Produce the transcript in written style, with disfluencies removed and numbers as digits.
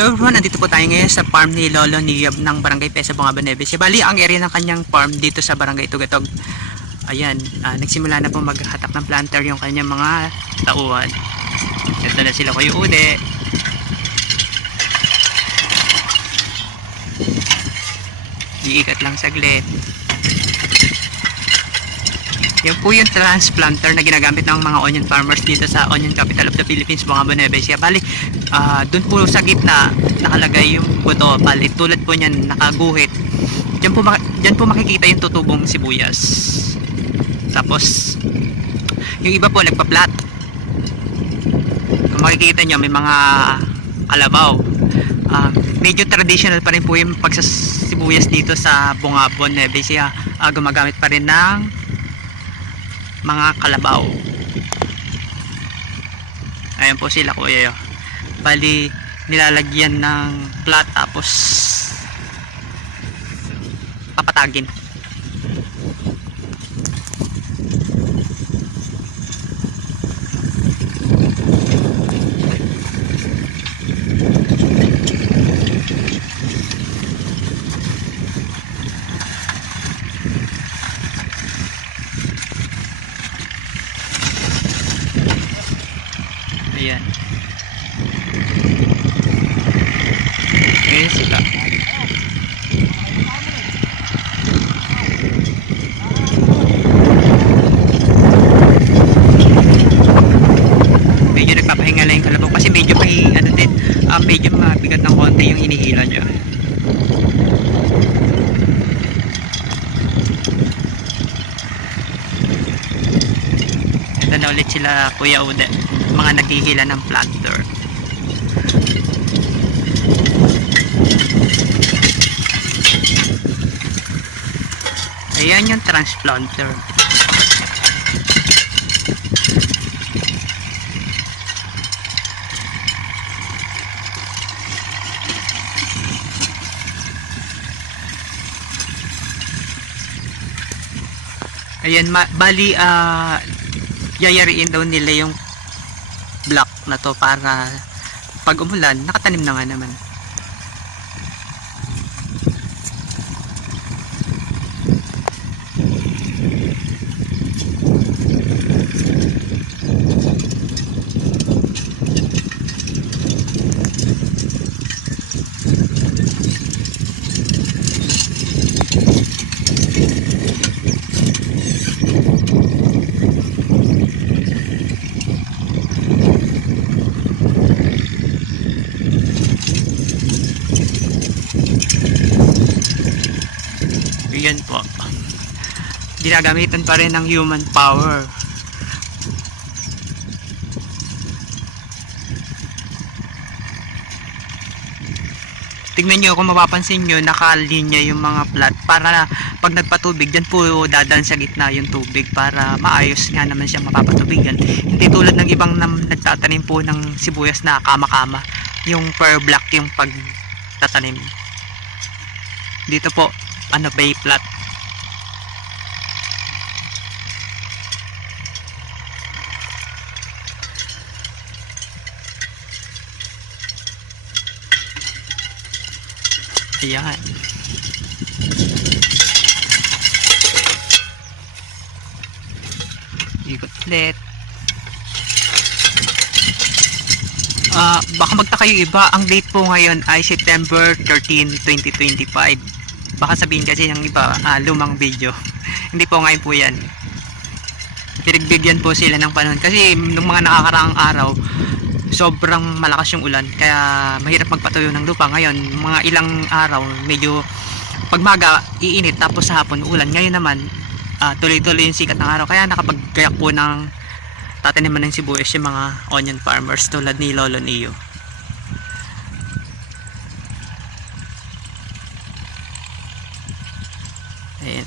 Hello everyone, nandito po tayo ngayon sa farm ni Lolo Niob ng Barangay Pesa, Bungaba, Nueva Ecija. Bali, ang area ng kanyang farm dito sa Barangay Tugatog. Ayan, nagsimula na po maghatak ng planter yung kanyang mga tauhan. Ito na sila Kuya Ude. Iikat lang saglit. Yan po yung transplanter na ginagamit ng mga onion farmers dito sa Onion Capital of the Philippines, Bungaba, Nueva Ecija. Bali, dun po sa gitna nakalagay yung buto. Bali, tulad po niyan nakaguhit. Diyan po makikita yung tutubong sibuyas. Tapos yung iba po nagpa-plat. Kung makikita nyo may mga kalabaw. Medyo traditional pa rin po yung pagsasibuyas dito sa Bungaba, Nueva Ecija. Gumagamit pa rin ng mga kalabaw. Ayan po sila Kuya. Bali, nilalagyan ng plat tapos papatagin. Ayan. Ayan sila. Medyo nagpapahinga lang yung kalabaw kasi medyo may medyo mabigat ng konti yung inihila nyo. Ito na ulit sila Kuya Ude, mga naghihila ng planter. Ayan yung transplanter. Ayan, bali yayariin daw nila yung block na to para pag umulan nakatanim na nga naman. Yan po, ginagamitan pa rin ng human power. Tignan nyo, kung mapapansin nyo, nakalinya yung mga plat para pag nagpatubig dyan po dadaan sa gitna yung tubig para maayos nga naman siya mapapatubigan. Hindi tulad ng ibang nagtatanim po ng sibuyas na kama-kama, yung per block yung pagtatanim. Dito po bay plat. Ayan. Ikot ulit. Baka magtaka yung iba, ang date po ngayon ay September 13, 2025. Baka sabihin kasi ng iba, lumang video. Hindi po ngayon po yan. Pinagbigyan po sila ng panahon kasi nung mga nakakaraang araw sobrang malakas yung ulan kaya mahirap magpatuyo ng lupa. Ngayon mga ilang araw medyo pagmaga iinit tapos sa hapon ulan. Ngayon naman tuloy-tuloy yung sikat ng araw kaya nakapaggayak po ng tataniman ng sibuyas yung mga onion farmers tulad ni Lolo Niob. Ayan.